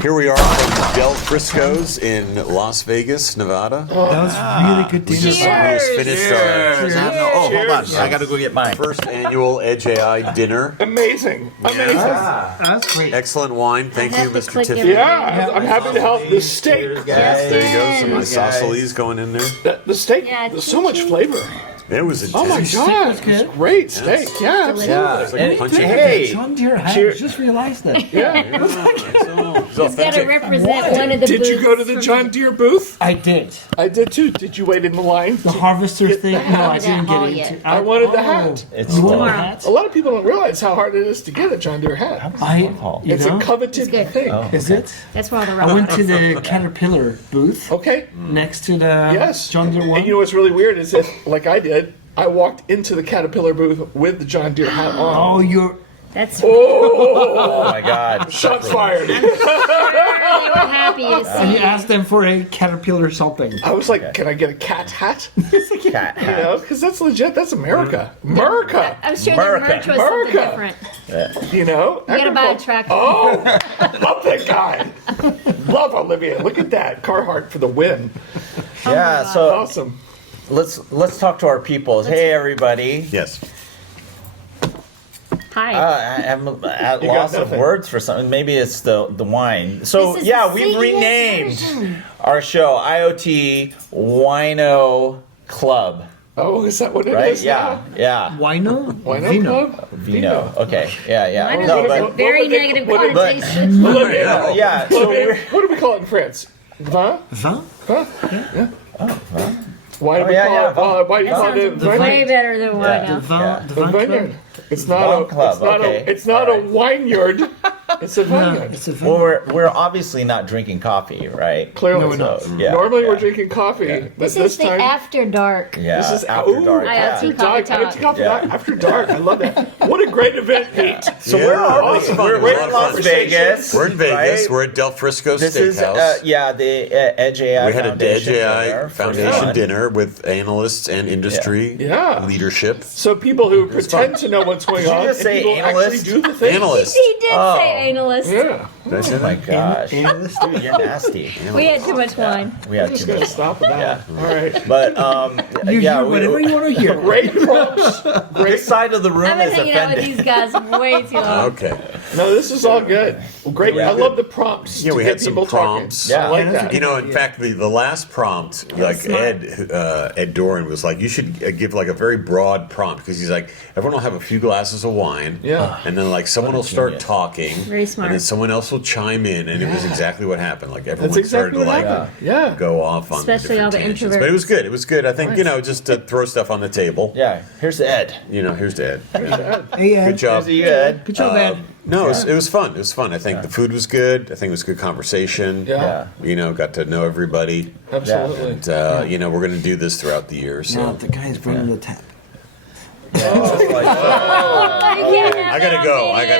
Here we are from Dell Frisco's in Las Vegas, Nevada. That was really good dinner. We just finished our hold on. I got to go get mine. first annual Edge AI dinner. Amazing. That's great. Excellent wine. Thank you, Mr. Tiffany. Yeah, I'm happy to help. The steak. There you go. Some isosceles going in there. The steak, Yeah, there's so much flavor. It was Oh my intense. God, it's great steak. Yeah, absolutely. It's like And- punching. hey, John Deere hat. Just realized that. He's got to represent one of the Did you booths go to the from- John Deere booth? I did. I did too. Did you wait in the line? The harvester thing. No, I didn't hall get yet. into. I wanted the hat. It's You want still- a hat? A lot of people don't realize how hard it is to get a John Deere hat. You It's a know? coveted good. thing. Is it? That's where all the I went robots. to the Caterpillar booth Okay. next to the Yes. John Deere one. And you know what's really weird is that, like I did, I walked into the Caterpillar booth with the John Deere hat on. Oh, you're. That's Oh my God. Shots fired. they were happy to And you see. asked them for a Caterpillar something. I was like, can I get a cat hat? Cat You hat. know, because that's legit. That's America. America. I'm sure their merch was something America. different. You know? You gotta buy a tractor. Oh, love that guy. Love Olivia. Look at that. Carhartt for the win. Yeah, so Awesome. let's talk to our people. Hey, everybody. Yes. Hi. I'm at You got loss of nothing. words for something. Maybe it's the wine. So This is yeah, the we've CES renamed version. our show IoT Wino Club. Oh, is that what it is Right? now? Yeah. Wino? Wino Vino. Club? Vino. Okay. Yeah. Mine No, has a but very what would they- negative what would- connotation. Olivia. yeah. So Olivia, we're, what do we call it in France? Vin? Vin? Huh? Yeah. Why do we yeah, call yeah, it? vin. Why do you That call it a sounds vineyard? way better than wine. Vin, Yeah. the A Vin vineyard. Club? It's not Vin a. club, It's not okay. a. It's not All a wineyard. It's a No, vineyard. it's a Vin. well, we're obviously not drinking coffee, right? Clearly, No, we're not. So, yeah. Normally yeah. we're drinking coffee, but This this is the time. after dark. Yeah. This is after dark. IoT Yeah. Coffee Talk. IoT Coffee Yeah. Talk after dark. I love that. What a great event, Pete. So Yeah, we're awesome. we're It was a in lot of Las fun. Vegas. We're in Vegas. right? We're at Del Frisco This is Steakhouse. the Edge AI. We had a Edge Foundation AI dinner for Foundation fun. dinner with analysts and industry Yeah. leadership. So people who pretend to know what's going you on, just and say people analyst? actually do the thing. Analysts. He did Oh. say analyst. Yeah. Did I say Oh my that? gosh, Analyst? dude, you're nasty. We had too much wine. We had I'm just too gonna much. stop with that. All right. But You yeah, hear whatever you want to hear. Great prompts. this side of the room I've been is hanging out with offended. these guys way too long. Okay. No, this is all good. Great. Yeah. I love the prompts. Yeah, to we get had some people prompts. talking. Yeah. I like Yeah, that's that. You know, in fact, the last prompt, like Ed Doran was like, you should give like a very broad prompt because he's like, everyone will have a few glasses of wine, Yeah. and then like someone will start genius. talking, Very smart. and then someone else will chime in, and it was exactly what happened. Like everyone That's exactly started to what like happened. Yeah. go off on Especially different all the tangents. introverts. But it was good. It was good. I think you know, just to throw stuff on the table. Yeah, here's Ed. You know, here's Ed. Hey, Ed. Good job. Here's you, Ed. Good job, Ed. No, it was fun. It was fun. I think the food was good. I think it was good conversation. Yeah. You know, got to know everybody. Absolutely. And, you know, we're going to do this throughout the year. So Now the guy's bringing the tap. Oh, you can't have I that gotta on go. I video.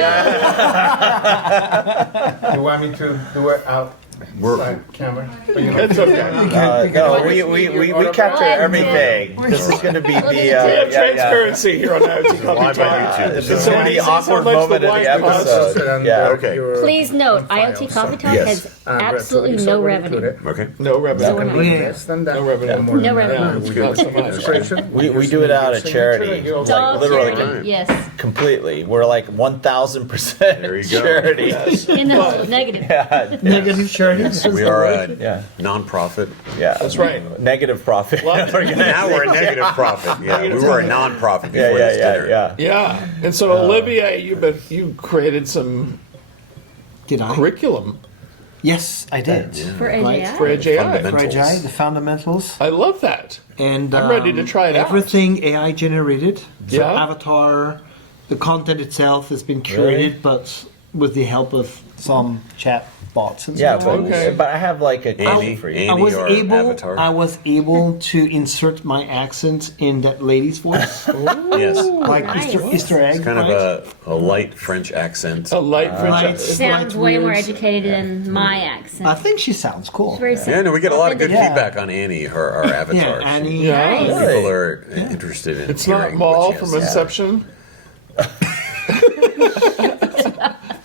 gotta You want me to do it out We're, camera? It's okay. No, we capture everything. This is going to be the We have transparency here on IoT Coffee Live on Talk. YouTube. This So is going to be the awkward moment of the episode. Yeah. Okay. Please note, IoT Coffee Talk Yes. has absolutely no revenue. Okay. No revenue. So we're not- Less than that. No revenue. No revenue. Not so much. We do it out of charity, It's all like literally charity, yes. completely. We're like 1,000% There you go. charity. In the whole negative. Yeah, Negative charity. We are a yeah, non-profit. yeah. That's right. Negative profit. Lots of- Now we're a negative profit. Yeah, we were a non-profit Yeah, before this dinner. yeah. Yeah. And so, Olivia, you created some Did I? curriculum Yes, I did. For Right. AJI. for Edge AI. Fundamentals. For AGI, the fundamentals. I love that. And I'm ready to try it out. Everything AI generated. So Yeah. avatar, the content itself has been curated, Really? but with the help of some chat bots and Yeah, stuff. but, Okay. but I have like a Andy, question for you. I was our able. avatar. I was able to insert my accent in that lady's voice, Yes. like nice. Easter egg. Kind right? of a light French accent. A light French Light. accent. Sounds way more Words. educated than my accent. I think she sounds cool. Very Yeah, simple. no, we get a lot of good Yeah. feedback on Annie, our avatar. Yeah, Annie. Yeah. Nice. Really? People are interested in It's not hearing Maul what she has from to say. Inception.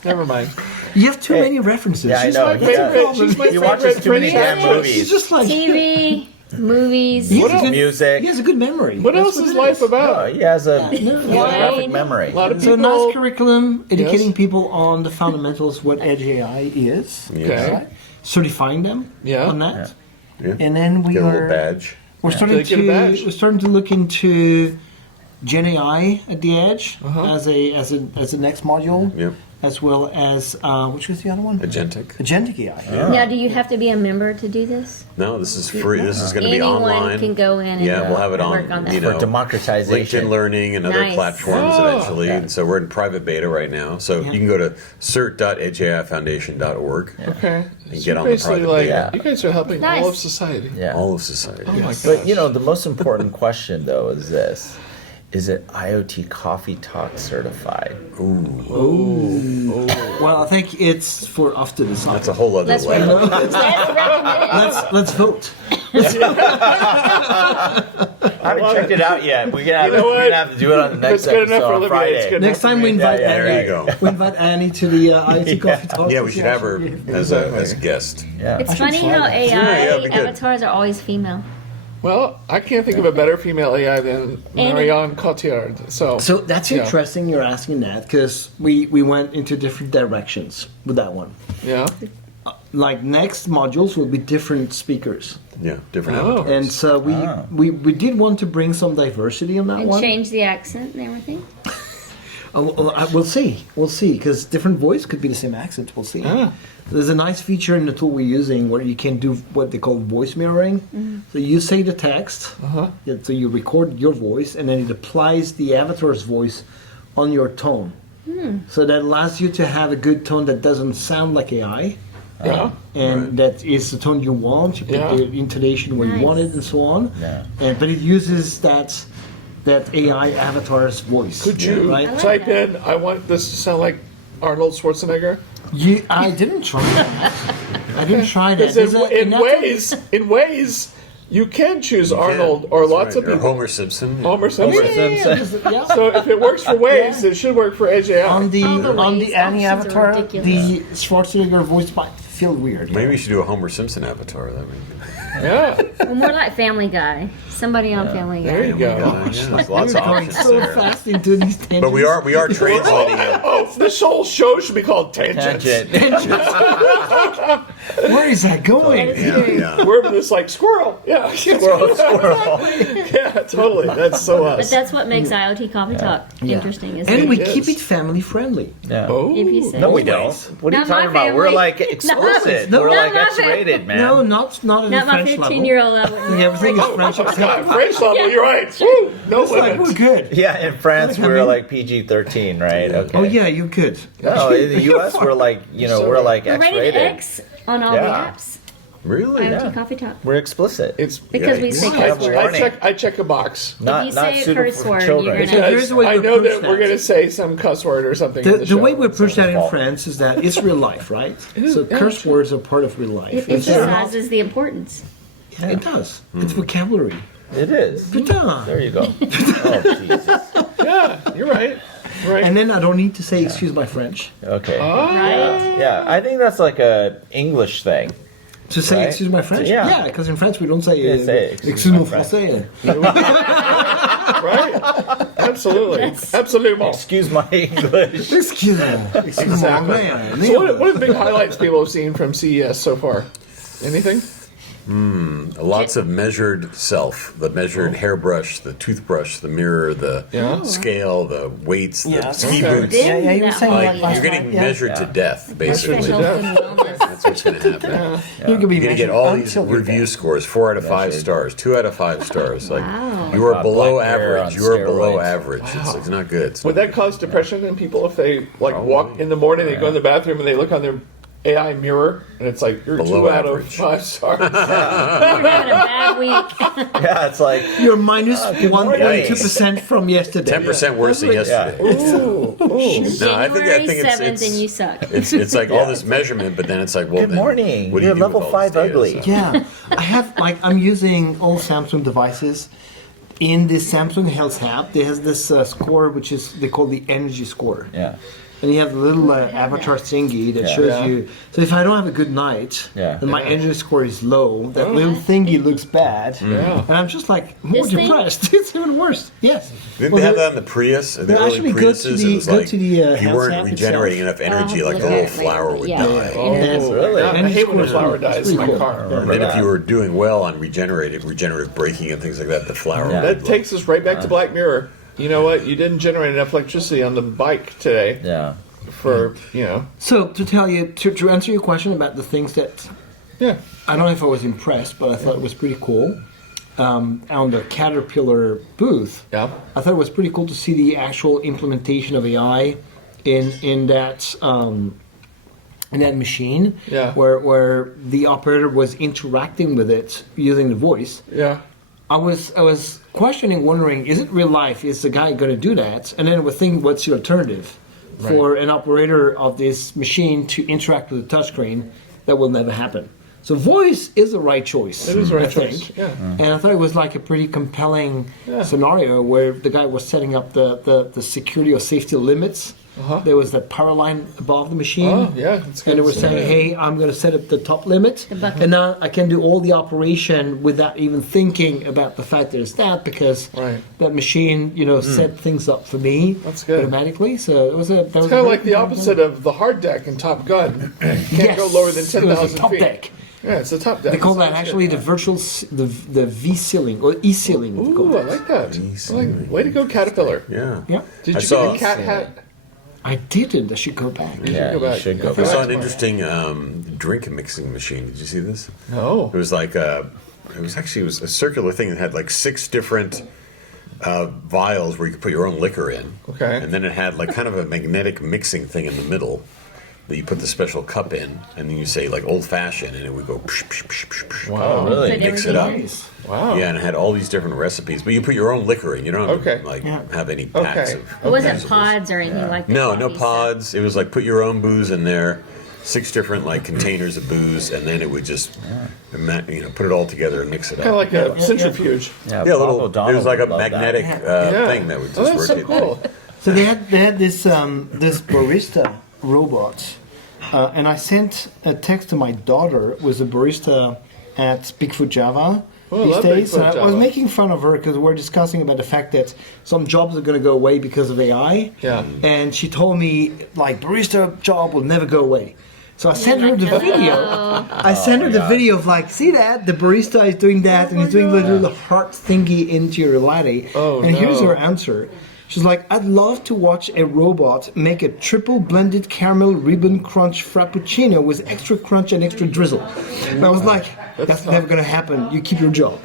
Never mind. You have too many references. Yeah, I She's know. my favorite. She's my He watches too many damn She's movies. just like TV, movies, He has a good- Music. He has a good memory. What That's else is it life about? Oh, he has a photographic Wine. memory. A lot of So people. nice curriculum, educating people on the fundamentals what Edge AI is, Okay. certifying them Yeah. on that, Yeah. and then we Get a little are badge. we're starting They get a badge. to look into Gen AI at the Edge as a next module, Yep. as well as which was the other one? Agentic. Agentic AI. Now, do you have to be a member to do this? No, this is free. This is going to be Anyone online. can go in and Yeah, we'll have it work on that. you For know, democratization. LinkedIn Learning and other Nice. platforms Oh. eventually. And so we're in private beta right now. So you can go to cert.edgeaifoundation.org Okay. and So get on the basically, private like, beta. you guys are helping Nice. all of society. Yeah. All of society. Oh my yes. But you know, the most important question though is this: is it IoT Coffee Talk certified? Well, I think it's for us to decide. That's a whole other Let's level. recommend it. Let's vote. I haven't checked it out yet. We're gonna You know what? have to do it on the next It's good enough episode for on Olivia. Friday. It's good Next time we invite yeah, Annie. there you go. We invite Annie to the IoT Coffee Talk. Yeah, we should have her as a guest. Yeah. It's should funny try how that. AI Yeah, it'd be good. avatars are always female. Well, I can't think of a better female AI than And- Marianne Cotillard. So That's Yeah. interesting you're asking that because we went into different directions with that one. yeah. Like next modules will be different speakers. Yeah, different Oh. avatars. And so we did want to bring some diversity on that And one. change the accent and everything. We'll see. We'll see because different voice could be the same accent. We'll see. Ah. There's a nice feature in the tool we're using where you can do what they call voice mirroring. So you say the text, so you record your voice, and then it applies the avatar's voice on your tone. So that allows you to have a good tone that doesn't sound like AI. Yeah. And that is the tone you want. You put Yeah. the intonation where you want it, and so on. Yeah. But it uses that AI avatar's voice. Could you Right? like type that. in, I want this to sound like Arnold Schwarzenegger? I didn't try that. I didn't try that. Because There's a- in ways, you can choose Arnold or That's lots right. of Or people. Homer Simpson. Homer Simpson. Yeah. So if it works for Waze, it should work for Edge AI. On the All the on ways the Annie options are avatar, ridiculous. the Schwarzenegger voice might feel weird. Maybe we should do a Homer Simpson avatar. That would Yeah. Well, more like Family Guy. Somebody on Family Guy. There you go. yeah, there's lots We're of going options so there. fast into these tangents. But we are translating it. Oh, this whole show should be called Tangents. Tangent. Where is that going? Yeah, yeah. We're just like squirrel. Yeah. Squirrel, squirrel. Yeah, totally. That's so But us. that's what makes IoT Coffee Talk interesting, isn't And it? we It keep is. it family friendly. Yeah. Oh. If you say No, we Always. don't. What are you Not my talking about? We're family. like explicit. No, We're not like my family. X-rated, man. No, not at Not the my French level. 15-year-old. I wouldn't know. Everything is French God, acceptable. French level, you're right. Woo, no It's like we're limits. good. Yeah, in France Like, I we're mean- like PG-13, right? Okay. Oh yeah, you're good. No, in the U.S. we're like, we're like We're rated X-rated. X on all Yeah. the apps. Really? IoT Coffee Talk. We're explicit. It's Because we say Why? cuss words. Warning. I check a box. not you not say a suitable curse for word, children. you're So here's the way I we know approach that we're going to say some cuss word or something. The, on the show. way we approach that in fault. France is that it's real life, right? So curse words are part of real life. It And so- emphasizes the importance. It does. It's vocabulary. It is. Putain. There you go. Oh, Jesus. Yeah, you're right. Right. And then I don't need to say excuse my French. Okay. Right? Yeah, I think that's like a English thing. To say Right. excuse my French? Yeah. because in France we don't say, Yeah, say excuse moi français. Right. Absolutely. Absolutely. Excuse my English. Excuse moi. Excuse moi Exactly. anglais. So what are the big highlights people have seen from CES so far? Anything? Lots of measured self, the measured hairbrush, the toothbrush, the mirror, the scale, the weights, Yeah. the ski Okay. boots. Yeah, you were That saying whole- like Like, last you're getting night, yeah. measured to death, basically. Measured Health to and wellness. That's what's going to happen. You can be You're going to get measured all these until you're review dead. scores, 4 out of 5 Measured. stars, 2 out of 5 stars. Like Wow. you are Got below Black Mirror average. on You are below steroids. average. It's not good. It's Would not that cause depression in people if they like walk in the morning, they go in the bathroom, and they look on their AI mirror, and it's like you're Below 2 out of average. 5 stars. You're having a bad week. Yeah, it's like You're minus good morning. 1.2% from yesterday. 10% worse than yesterday. Ooh, ooh. No, I January think 7th and you suck. it's like all this measurement, but then it's like, well, good then morning. what do You're you do level with all this 5 data? ugly. So- Yeah, I have I'm using all Samsung devices. In this Samsung Health app, there has this score which is they call the energy score. Yeah. and you have the little avatar thingy that shows Yeah. you. So if I don't have a good night, Yeah. and my energy score is low, that little thingy looks bad, Yeah. and I'm just like more This thing? depressed. It's even worse. Yes. Didn't Well, they have there- that in the Prius? In the Well, early actually, go to Priuses, the- it was go like to the, if you house weren't app regenerating itself. enough energy, I'll like look the at little it flower later, would yeah. die. Oh, That's really? I And hate when a it's flower cool. dies It's in my pretty car. cool. And then if you were doing well on regenerative braking and things like that, the flower Yeah. would That takes us right back to Black Mirror. You know what? You didn't generate enough electricity on the bike today Yeah. for, you know. So to tell you, to answer your question about the things that Yeah. I don't know if I was impressed, but I thought it was pretty cool. On the Caterpillar booth, Yeah. I thought it was pretty cool to see the actual implementation of AI in that machine, Yeah. where the operator was interacting with it using the voice. Yeah. I was questioning, wondering, is it real life? Is the guy going to do that? And then I was thinking, what's the alternative for an operator of this machine to interact with the touchscreen? That will never happen. So voice is the right choice. It is the right I choice, think. yeah. And I thought it was like a pretty compelling Yeah. scenario where the guy was setting up the security or safety limits. There was that power line above the machine. Oh, yeah, that's good. And it was saying, hey, I'm going to set up the top limit. And now I can do all the operation without even thinking about the fact there's that because Right. that machine, set things up for me That's good. automatically. So it was a. It's kind of like the opposite of the hard deck in Top Gun. You can't go lower than 10,000 top feet. deck. Yeah, it's the top deck. They call So that it's actually good. the virtual, the V ceiling or E ceiling. Ooh, I like that. I like, way to go, Caterpillar. Yeah. Yeah, Did I you saw- get a cat hat? I didn't. I should go back. Yeah, go you back. should go Okay. I back. saw an interesting drink mixing machine. Did you see this? No. It was like it was a circular thing that had like 6 different vials where you could put your own liquor in. Okay. And then it had like kind of a magnetic mixing thing in the middle that you put the special cup in, and then you say like old fashioned, and it would go. Psh, psh, psh, psh, psh. Oh, really? Put Mix it everything up. in. Wow. Yeah, and it had all these different recipes, but you put your own liquor in. You don't have Okay. to like Yeah. have any packs Okay. of. It wasn't of pods or anything like that. No, no coffee pods. It was like put your own booze in there, 6 different like containers of booze, and then it would just, put it all together and mix it up. Kind of like a centrifuge. Yeah, Yeah, a Bob little. O'Donnell It was like a would love that. magnetic Yeah. thing that would just Oh, that's so rotate. cool. So they had this this barista robot, and I sent a text to my daughter with a barista at Bigfoot Java Oh, I these love days. Bigfoot And I was Java. making fun of her because we're discussing about the fact that some jobs are going to go away because of AI. Yeah. And she told me like barista job will never go away. So I sent her the video. I sent her the video of like, see that the barista is doing that, and he's doing the little heart thingy into your latte. Oh, and here's no. her answer. She's like, I'd love to watch a robot make a triple blended caramel ribbon crunch frappuccino with extra crunch and extra drizzle. And I was like, that's never going to happen. You keep your job.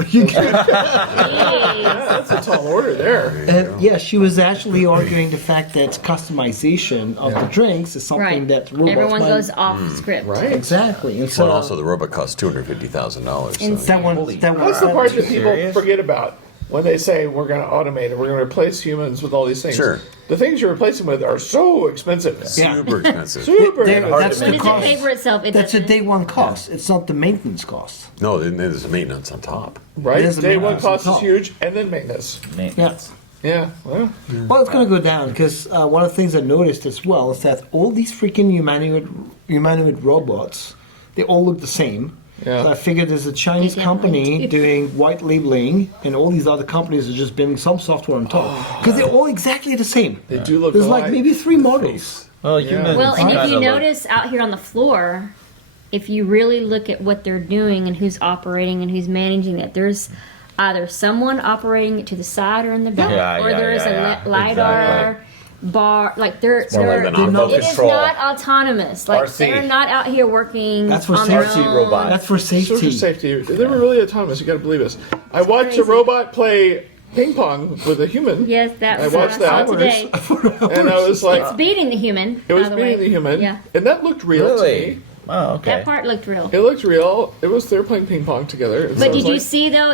That's a tall order there. And yeah, she was actually arguing the fact that customization of the drinks is something Right. that robots Everyone might- goes off script. Right. Exactly. And so Well, also the robot costs $250,000. So. that one, That's the part that people serious? forget about when they say we're going to automate it, we're going to replace humans with all these things. Sure. The things you're replacing with are so expensive. Yeah. Super expensive. Super They- expensive. that's When the does it cost. pay for itself? It That's a doesn't. day one cost. It's not the maintenance cost. No, then there's maintenance on top. Right? There's a Day one maintenance cost on is top. huge, and then maintenance. Maintenance. Yeah. Well, Well, it's going to go down because one of the things I noticed as well is that all these freaking humanoid robots, they all look the same. Yeah. So I figured there's a Chinese Yeah, company right. doing white labeling, and all these other companies are just building some software on top because they're all exactly the same. they do look There's alike. like maybe 3 models. Well, humans. Well, and if kinda you look- notice out here on the floor, if you really look at what they're doing and who's operating and who's managing it, there's either someone operating it to the side or in the back, Yeah, or yeah, there's yeah, a lidar bar. Like they're More like an autonomous it is control. not autonomous. Like RC. they're not out here working That's for on their safety own. robot. That's for safety. Social safety. They were really autonomous. You got to believe us. I watched a crazy. robot play ping pong with a human. Yes, that I was what watched I saw that. today. And I was like, It's beating the human. it was by the way. beating the human. Yeah, And that looked real to Really? me. Oh, okay. that part looked real. It looked real. It was they were playing ping pong together. And so I But was did you like, see though?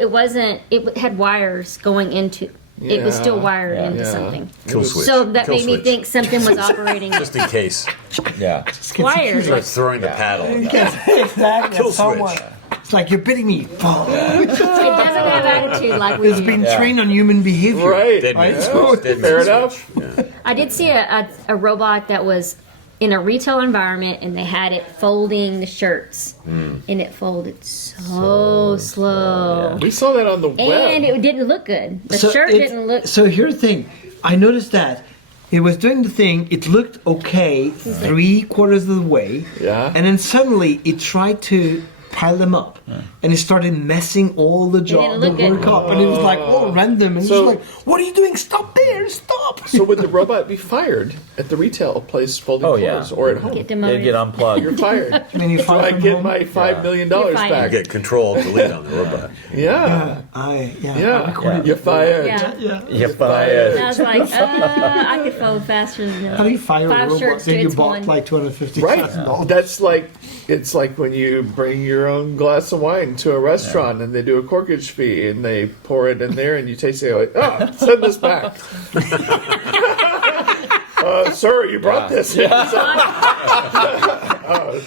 It wasn't. It had wires going into. It was still Yeah. wired into Yeah. something. Kill switch. So that Kill made me switch. think something was operating. Just in case. Yeah. Wires. Like throwing the paddle. exactly. Kill Someone, switch. It's like you're biting me. It doesn't have attitude like we It's do. been trained on human behavior. Right. Dead man Right. switch, dead man Fair switch. enough. Yeah. I did see a robot that was in a retail environment, and they had it folding the shirts, and it folded so slow. We saw that on the web. And it didn't look good. The shirt didn't look. So here's the thing. I noticed that it was doing the thing. It looked okay 3/4 of the way. Yeah. And then suddenly it tried to pile them up, and it started messing all the didn't the look good. work up, and it was like all random. And So- it's like, what are you doing? Stop there! Stop! So would the robot be fired at the retail place folding Oh, yeah. clothes or at home? Get They demoted. get unplugged. You're fired. I mean, you So find I from get home. my $5 million You're back. fired. Get control delete on the robot. Yeah. I Yeah. recorded You're it. fired. Yeah. Yeah. You're And I fired. was like, I could fold faster than that. How do you fire a 5 robot shirts that to you its bought one. like $250,000? Right. That's like, it's like when you bring your own glass of wine to a restaurant and they do a corkage fee and they pour it in there and you taste it like, oh, send this back. Sir, you brought this.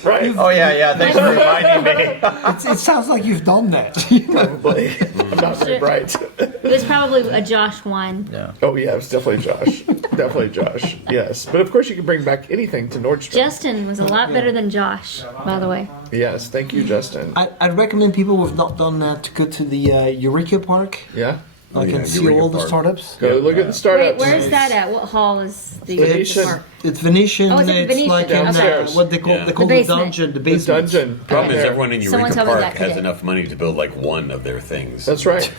Right. Oh yeah. Thanks for reminding me. It sounds like you've done that. Probably. I'm not very bright. It was probably a Josh wine. Yeah. Oh, yeah, it's definitely Josh. Definitely Josh. Yes. But of course, you can bring back anything to Nordstrom. Justin was a lot better than Josh, by the way. Yes. Thank you, Justin. I'd recommend people who have not done that to go to the Eureka Park. Yeah. I yeah, can see Eureka all the Park. startups. Go look at the Wait, startups. where's that at? What hall is the Venetian. park? It's Venetian. Oh, it's at the Venetian. like in, Downstairs. what they call Yeah. they call The the, basement. dungeon, the The basement. dungeon. Problem is, there. everyone in Someone Eureka told me Park that has today. enough money to build like one of their things. That's right.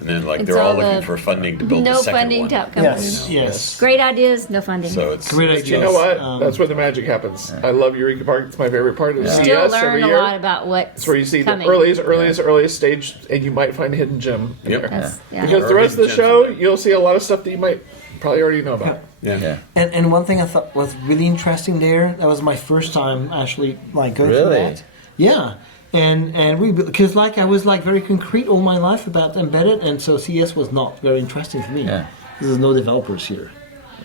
And then like It's they're all all looking the for funding to build no the second funding one. top companies. Yes, yes. Great ideas, no funding. So it's Great it's idea. You know what? Um, That's where the magic happens. I love Eureka Park. It's my favorite part of the Still CES every learn a year. lot about what's It's where you see coming. the earliest stage, and you might find a hidden gem in Yep. there. That's- yeah. Because the Or rest of the hidden show, gems in there. you'll see a lot of stuff that you might probably already know about. Yeah. And one thing I thought was really interesting there. That was my first time actually like going through Really? that. Yeah. And we because like I was like very concrete all my life about embedded, and so CS was not very interesting for me. Yeah. There's no developers here.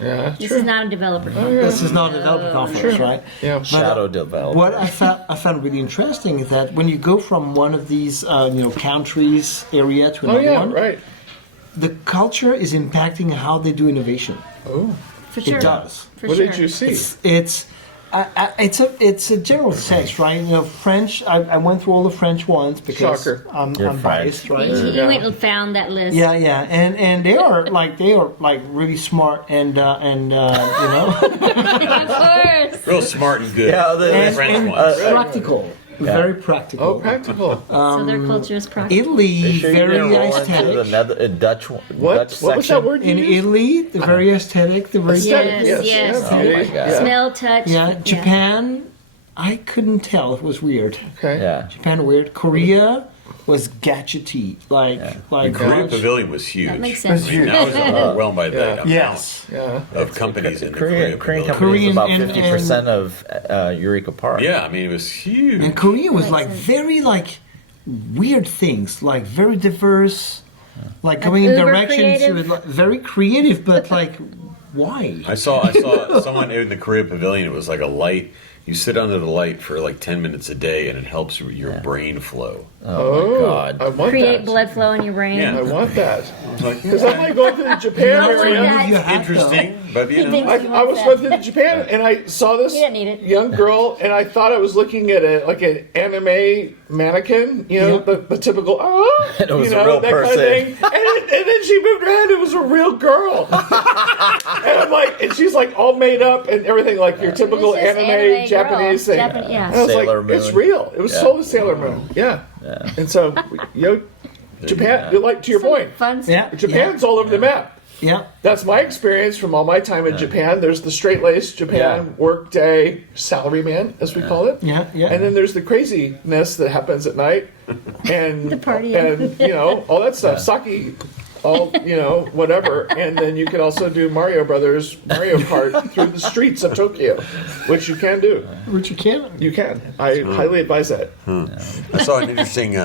Yeah, This true. is not a developer. This is not a developer conference, right? Yeah. But Shadow developer. what I found really interesting is that when you go from one of these countries area to Oh another yeah, one, right. the culture is impacting how they do innovation. Oh, For sure. It does. For what sure. did you see? It's a general sense, right? You know, French. I went through all the French ones because Shocker. I'm You're biased, French. right? You went and found that list. Yeah, yeah, and they are like really smart and you know Of course. Real smart and good. Yeah, the and, French and ones. practical, very practical. Oh, practical. So their culture is practical. Italy, Sure you very didn't roll into aesthetic. the Dutch What? Dutch What was that section? word you In used? Italy, the very aesthetic, the very Aesthetic, Yes, yes, yes. yeah, Oh my beauty, God. yeah. Smell, touch. yeah. Japan, I couldn't tell. It was weird. Okay. Yeah. Japan weird. Korea was gadgety, like The Korea much- Pavilion was huge. That makes sense. I mean, I was overwhelmed by the Yeah. amount Yes. Yeah. of companies in the Korea Korean Pavilion. companies Korean about and- 50% of Eureka Park. Yeah, I mean, it was huge. And Korea was Makes like sense. very like weird things, like very diverse, like going in uber directions creative? with like, very creative, but like why? I saw someone in the Korea Pavilion. It was like a light. You sit under the light for like 10 minutes a day, and it helps your brain flow. Oh, my God. I want Create that. blood flow in your brain. Yeah. I want that. Because I'm like going through the Japan Not area. one of you had, Interesting, but you know. thinks- I was going through Japan and I saw this You didn't need it. young girl and I thought I was looking at an anime mannequin, you know, the typical And it was you a know, real that kind person. of thing. And then she moved around, it was a real girl. And I'm like, and she's like all made up and everything, like your typical It's just anime Japanese girl. thing. Yeah. And I was Sailor like, it's Moon. real. It was Yeah. totally Sailor Moon. Yeah. And so, Japan, like to your point, Fun. Yeah, Japan's all over the map. yeah. That's my experience from all my time in Japan. There's the straight-laced Japan work day salaryman, as we call it. Yeah, yeah. And then there's the craziness that happens at night, and The partying. and you know all that stuff, sake, all you know whatever. And then you can also do Mario Kart through the streets of Tokyo, which you can do. Which you can. You can. I highly advise that. I saw an interesting,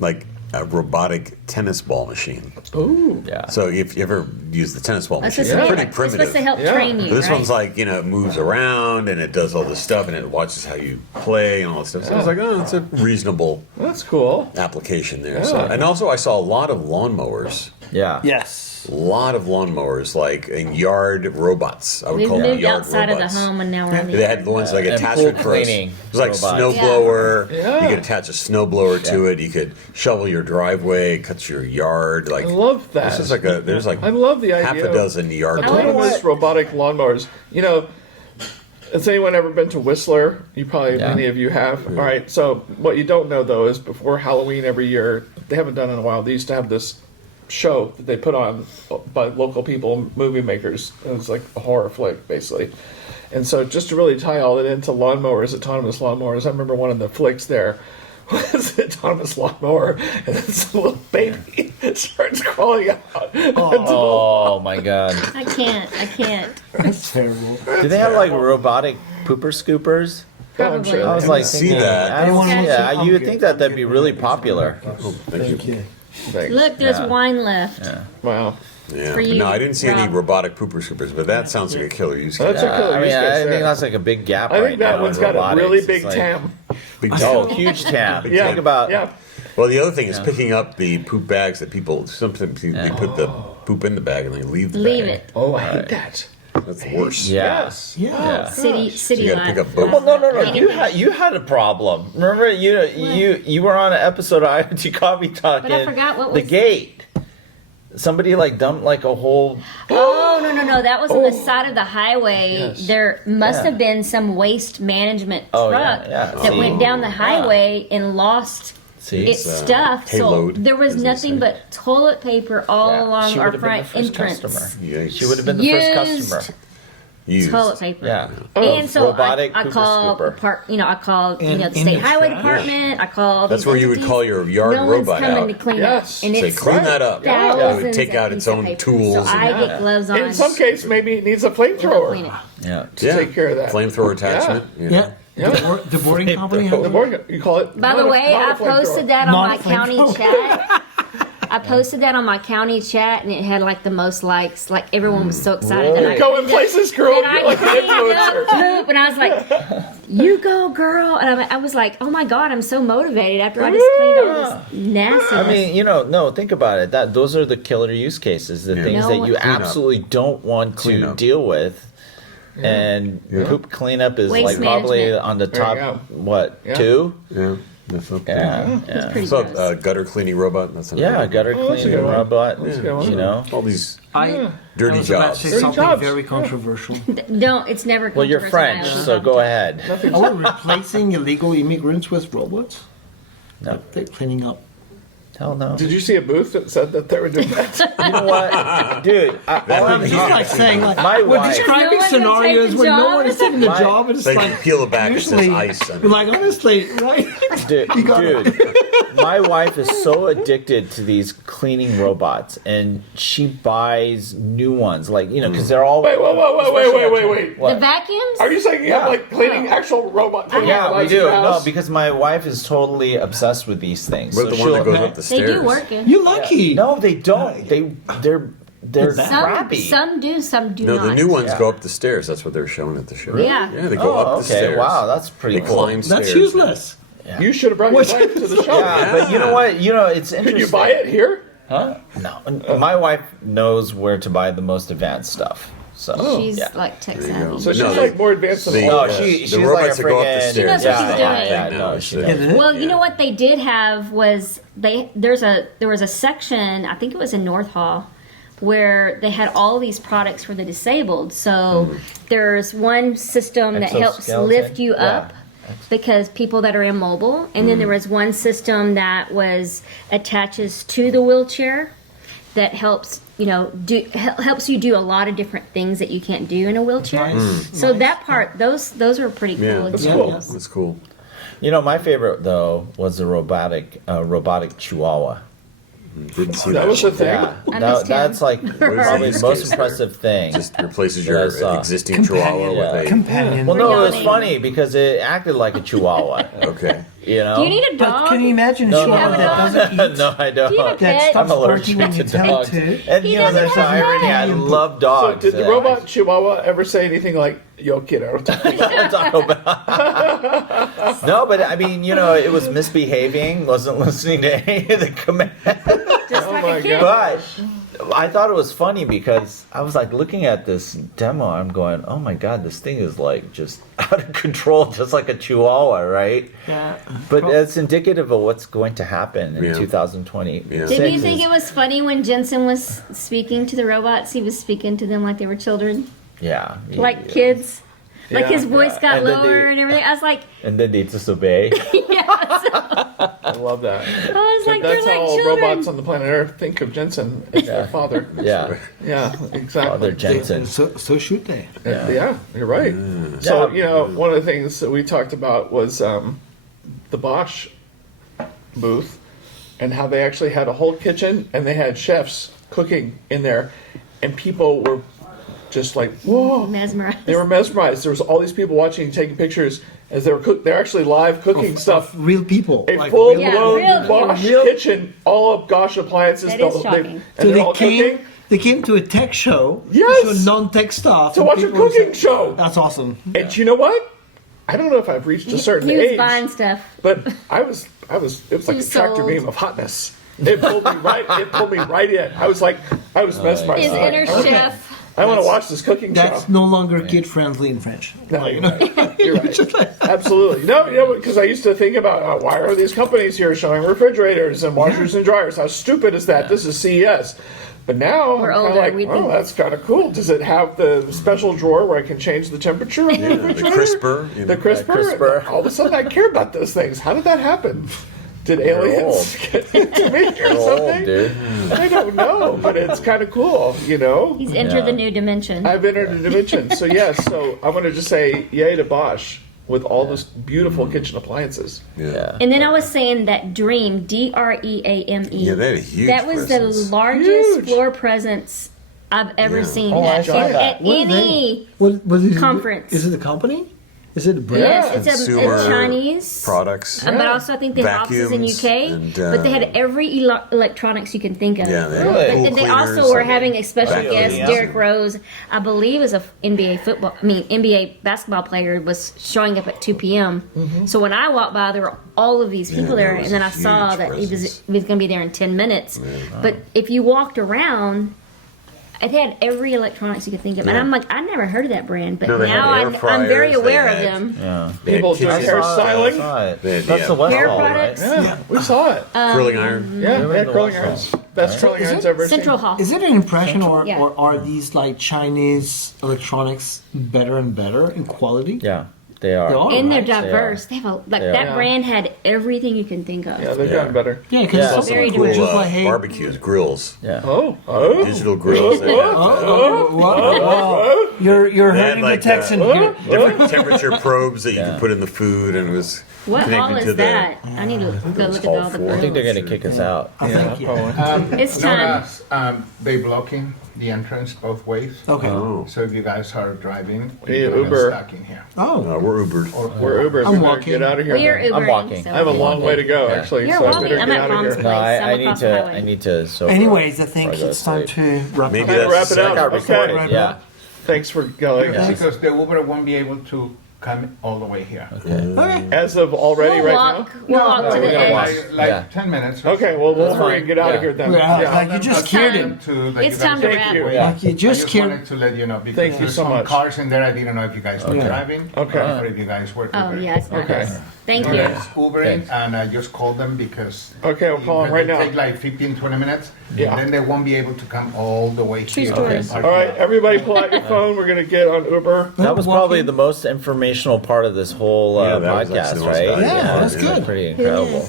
like a robotic tennis ball machine. Ooh. Yeah. So if you ever use the tennis ball That's machine, supposed, it's to, pretty it's supposed primitive. to help Yeah. train you. But this right? one's like, it moves around and it does all this stuff and it watches how you play and all that stuff. So I was like, oh, it's a reasonable That's cool. application there. So, Yeah. and also I saw a lot of lawnmowers. Yeah. Yes. A lot of lawnmowers, like in yard robots. I would We've call them moved yard outside robots. of the home and now we're on They the had the ones like And attachment pool for us. cleaning It was like robots. snowblower. Yeah. You could attach a snowblower to it. You could shovel your driveway, cut your yard. Like I love that. This is like there's like I love the half idea a dozen yard I like robots. autonomous robotic lawnmowers. You know, has anyone ever been to Whistler? You probably, Yeah. many of you have. All right. So what you don't know though is before Halloween every year, they haven't done it in a while. They used to have this show that they put on by local people, movie makers. It was like a horror flick, basically. And so just to really tie all it into lawnmowers, autonomous lawnmowers, I remember one of the flicks there was an autonomous lawnmower, and this little baby starts crawling out. Oh my god. I can't. That's terrible. Do they have like robotic pooper scoopers? I'm sure. I was I like, see thinking, that. I don't Anyone see wants that. to- You would think that that'd be really popular. Thank you. Thanks. Look, there's Yeah. wine left. Wow. Yeah. for you, No, I didn't see any Rob. robotic pooper scoopers, but that sounds like a killer use case. That's a killer I mean, use case I there. think that's like a big gap. I right think that now one's in got a robotics. really It's big like- TAM. Big Oh, deal. huge tab. Yeah. Think about Yeah. Well, the other thing is picking up the poop bags that people sometimes they put the poop in the bag and they leave the Leave bag. it. Oh, I hate that. That's the worst. Yeah. Yes. Yeah. City you gotta life. pick up both. Well, no. You had a problem. Remember, you were on an episode of IoT Coffee Talk. But I and forgot what the was- gate. Somebody like dumped like a whole. Oh no! That was on the side of the highway. Yes. There must Yeah. have been some waste management Oh, truck yeah. that went down the Yeah. highway and lost See, its It's, stuff. So payload, there was as they nothing say. but toilet paper all Yeah. along She our would have been front the first entrance. customer. Yikes. She would have been the first Used. customer. Used. Toilet paper. Yeah. And so Robotic I pooper called scooper. I called And the in state the highway trash. department. I called. That's these where you would entities. call your yard no robot one's coming out. to clean Yes. up, and Say, it's clean that up. Yeah. It thousands would take of out its pieces of own paper. tools. So I and- get gloves on. In some case, maybe it needs a and go clean flamethrower it. Yeah. to take care of that. Flamethrower attachment. Yeah. Yeah. The boarding company has The board, you call it. By the way, I posted that on Not my a county flamethrower. chat. I posted that on my county chat, and it had like the most likes. Like everyone was so excited. And You're going places, girl. and You're I like an cleaned influencer. up poop, and I was like, "You go, girl!" And I was like, "Oh my god, I'm so motivated after I just cleaned all this nastiness." I mean, no, think about it. Those are the killer use cases, the things No that one- you Clean up. absolutely don't want Clean to up. deal with. And poop cleanup is Waste like probably management. on the There you top, go. what, Yeah. 2? Yeah. That's up there. Yeah. It's Yeah. pretty So, gross. gutter cleaning robot. That's another Yeah, one. gutter that's a cleaning good one. robot. That's a good one. You know? All these I dirty was about jobs. to say Dirty something jobs. very Yeah. controversial. Don't. It's never. Well, you're controversial. French, I so don't go talk. ahead. Are we replacing illegal immigrants with robots? No. They're cleaning up. Hell no. Did you see a booth that said that they were doing that? You know what? Dude, It's just like saying, like, My we're wife- describing No one's gonna scenarios take the where no job. one is taking the My- job, and it's They like peel it back. It says usually, ice under it. like honestly, right? Dude, my wife is so addicted to these cleaning robots, and she buys new ones, like because they're all. Wait. The What? vacuums. Are you saying you have like cleaning actual robot cleaning Yeah, we robots do. in your No, house? because my wife is totally obsessed with these things. We're the one that goes up the They stairs. do work it. You're lucky. No, they don't. They're Some- crappy. Some do. Some do No, not. the new ones Yeah. go up the stairs. That's what they're showing at the show. Yeah. Yeah, they go Oh, up the okay. stairs. Wow, that's pretty They cool. climb stairs. That's useless. You should have brought your wife to the show. Yeah, but you know what? It's interesting. Could you buy it here? Huh? No. My wife knows where to buy the most advanced stuff. So She's yeah. like tech There you go. savvy. So But she's no, like more advanced than the- all No, of us. she's the like robots a that go up the friggin- stairs. She knows what she's doing. Yeah, Now no, it's, she uh, does. Well, you know what they did have was there was a section, I think it was in North Hall, where they had all these products for the disabled. So there's one system that helps Exoskeleton? lift you Yeah. up because people that are immobile, and then there was one system that was attaches to the wheelchair that helps helps you do a lot of different things that you can't do in a wheelchair. Nice. So that part, those are pretty Yeah, cool. that's Yeah, cool. yes. That's cool. My favorite though was the robotic Chihuahua. Didn't see That was a thing. Yeah, I missed that's him. like probably the most impressive thing. Just replaces that your I saw. existing Chihuahua with a. Companion. Well, no, it was Yawning. funny because it acted like a Chihuahua. Okay. You know? Do you need a But dog? can you imagine a No, chihuahua have a that dog? doesn't eat? No, I don't. Do you have a That pet? stops I'm allergic barking when to you tell dogs. it to. And He you know, doesn't that's the have a irony. I pet. love So dogs. did the robot Chihuahua ever say anything like "Yo, kiddo"? Taco Bell. No, but I mean, you know, it was misbehaving, wasn't listening to any of the commands. Just like my a kid. But I thought it was funny because I was like looking at this demo. I'm going, oh my god, this thing is like just out of control, just like a Chihuahua, right? Yeah. But it's indicative of what's going to happen in Yeah. 2020. Yeah. Did you think it was funny when Jensen was speaking to the robots? He was speaking to them like they were children, Yeah. like kids. Like Yeah. his voice Yeah. got And then lower they- and everything. I was like, And then they disobey. I love that. I was But like, that's they're how like all children. robots on the planet Earth think of Jensen as their father. Yeah. Yeah, exactly. Father Jensen. So should they? Yeah, you're right. So, Yeah. you know, one of the things that we talked about was the Bosch booth and how they actually had a whole kitchen and they had chefs cooking in there, and people were just like, whoa. Mesmerized. They were mesmerized. There was all these people watching, taking pictures as they were they're actually live cooking stuff. Real people. A like full real- Yeah, blown real- Bosch real- kitchen, all of Bosch appliances. That is they- shocking. and So they're they all came. cooking They came to a tech show. Yes! To non-tech stuff. to and watch a people were cooking saying- show. That's awesome. And you know what? I don't know if I've reached a certain He was age, buying stuff. but it was like He a tractor sold. beam of hotness. It pulled me right in. I was mesmerized. His I was inner like, okay, chef. I want to watch this cooking That's show. no longer kid-friendly in French. No, Like, you're right. You're right. Absolutely. No, you know, because I used to think about why are these companies here showing refrigerators and washers and dryers? How stupid is that? This is CES. But now We're I'm kinda older, like, we oh, think- that's kind of cool. Does it have the special drawer where I can change the temperature of the refrigerator? crisper, you know. The crisper. Crisper. All of a sudden, I care about those things. How did that happen? Did aliens get into me or You're old, something? dude. I don't know, but it's kind of cool, you know? He's entered Yeah. the new dimension. I've entered a dimension. So, yes, so I want to just say yay to Bosch with all those beautiful kitchen appliances. Yeah. And then I was saying that Dream, DREAME. Yeah, they had a huge That was presence. the largest Huge. floor presence I've ever Yeah. seen Oh, I at, saw that. at What are any. What is Conference. Is it a company? Is it a brand? Yeah. Yes, it's Consumer a Chinese. products. But also, I think they have offices in Vacuums UK. and, but they had every electronics you can think of. Yeah, they had Really? pool And they cleaners also were and having a special vacuum guest, yeah. Derrick Rose, I believe is a NBA basketball player, was showing up at 2 p.m. So when I walked by, there were all of these people there there, was and then a I saw huge that he was presence. going to be there in 10 minutes. But if you walked around, it had every electronics you could think of, and Yeah. I'm like, I never heard of that brand, but No, they had now air I'm very fryers, they aware of had- them. Yeah. They had People doing kitchen- hair I styling. saw it. They had, That's yeah, the West Hair Hall, right? products. Yeah, we saw it. curling iron. Yeah, They were yeah, in the curling West irons. Hall. Best curling Is irons it ever Central seen. Hall. Is it an impression, Yeah. or are these like Chinese electronics better and better in quality? Yeah, they are. They are. And they're Right, diverse. They have They that are. brand had everything you can think of. Yeah, they've Yeah. gotten better. Yeah, because Yeah. it's also Very cool. diverse. Just like, hey, barbecues, grills, Yeah. Oh, digital grills. They had, you're they had hurting like the Texan here. different temperature probes that you Yeah. could put in the food, and it was What connected hall to is that? I need to go look at hall all the 4. I think they're grills. going to kick us out. Thank you. It's time. Notice, they blocking the entrance both ways. Okay. Oh, So if you guys are driving, Hey, you're gonna get Uber. stuck in here. Oh. we're Ubered. We're Ubers. I'm We better walking. get out of here. Well, you're then. Ubering. I'm walking. So. I have a long way to go, Yeah. actually. You're so I walking. better I'm get at out of Mom's here. No, place. I'm I need across the to. highway. I need to. sober Anyways, I up think before I go it's time sleep. to wrap Maybe up. that's wrap it the up. second Got Okay. recorded. Right, Yeah. Thanks for going. Yeah. Because the Uber won't be able to come all the way here. Okay. As of already We'll right walk. We'll walk to we're the gonna edge. walk. Like Yeah. 10 minutes. now. Okay, well, we'll hurry and get out Yeah. of here then. Yeah. Yeah. Like you just It's scared time. him. It's time to Thank wrap. you. Yeah. Like you I just just scared. wanted to let you know because Thank you there's so some much. cars in there. I didn't know if you guys were Okay. driving Okay. or if you guys were Oh, Ubering. yeah, it's nice. Okay. Thank Okay. you. It's Ubering, and I just called them because Okay, I'll call them right now. Take like 15, 20 minutes. Yeah. Then they won't be able to come all the way True here. story. and park All right, lot. everybody pull out your phone. We're going to get on Uber. That was Walking. probably the most informational part of this whole Yeah, that was podcast, actually the most right? valuable Yeah, part, that's good. Pretty incredible.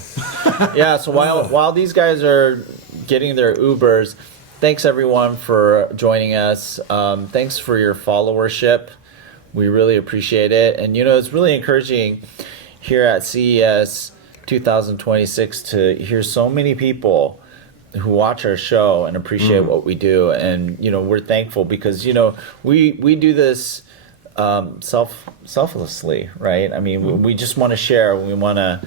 Yeah. So while these guys are getting their Ubers, thanks everyone for joining us. Thanks for your followership. We really appreciate it, and it's really encouraging here at CES 2026 to hear so many people who watch our show and appreciate what we do, and we're thankful because we do this selflessly, right? I mean, we just want to share. We want to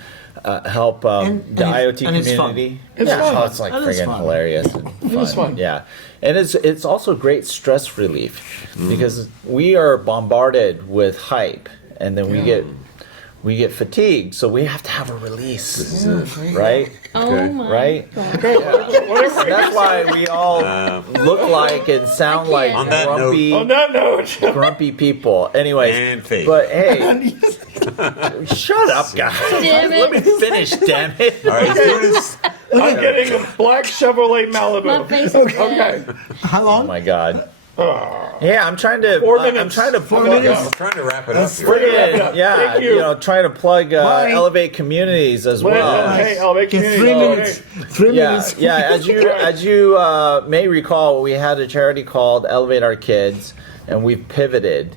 help the IoT and it's fun. community. It's fun. Oh, it's like And it's friggin' fun. hilarious. And It's fun. Yeah, and it's also great stress relief because we are bombarded with hype, and then we get fatigued, so we have to have a release, right? Oh my Right? God. Whatever. That's why we all look like and sound like On that grumpy, On that note, grumpy people. Anyways, And fake. but hey, shut up, guys. Damn it. Let me finish, damn it. All right, he's doing his. I'm getting a black Chevrolet Malibu. My face is Okay. How Oh long? my god. Yeah, I'm trying to. 4 I'm minutes. trying to. 4 plug- minutes. I'm trying to wrap it up here. Friggin', yeah, Thank you. trying to plug Bye. Elevate Communities as well. Okay, I'll make Get community. 3 Okay. minutes. 3 Yeah, minutes. yeah. As you may recall, we had a charity called Elevate Our Kids, and we've pivoted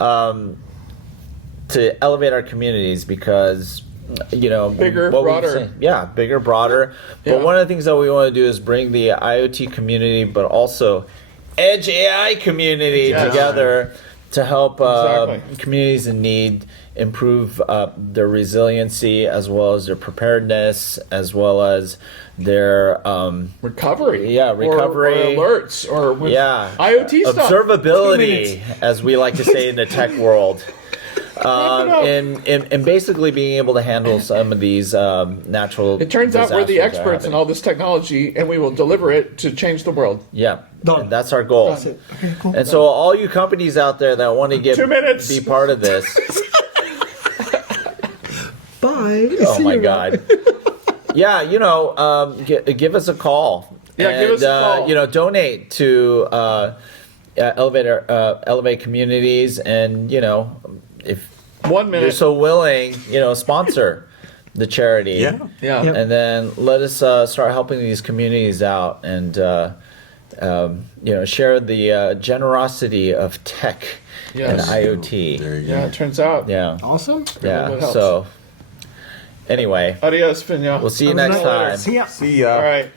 to elevate our communities because Bigger, what we broader. say- yeah, bigger, broader. But Yeah. one of the things that we want to do is bring the IoT community, but also Edge AI community Yes. together to help Exactly. communities in need improve their resiliency as well as their preparedness as well as their Recovery. Yeah, recovery. Or alerts. Or with yeah IoT stuff. 2 observability, minutes. as we like to say in the tech world. And basically being able to handle some of these natural It turns out we're the disasters that are experts in happening. all this technology, and we will deliver it to change the world. Yeah, Done. and that's our goal. That's it. Okay, cool. And so all you companies out there that want to 2 minutes. be part of this, Bye. oh my god, yeah, give us a call. Yeah, and, give us a call. Donate to Elevate Communities, and if 1 minute. you're so willing, sponsor the charity. Yeah. yeah. Yep. And then let us start helping these communities out and share the generosity of tech Yes. and IoT. There you Yeah, go. it turns out. Yeah, Awesome. yeah. It helps. So anyway, Adios, Finya. we'll see you Have a next nice- time. See ya. See ya. All right.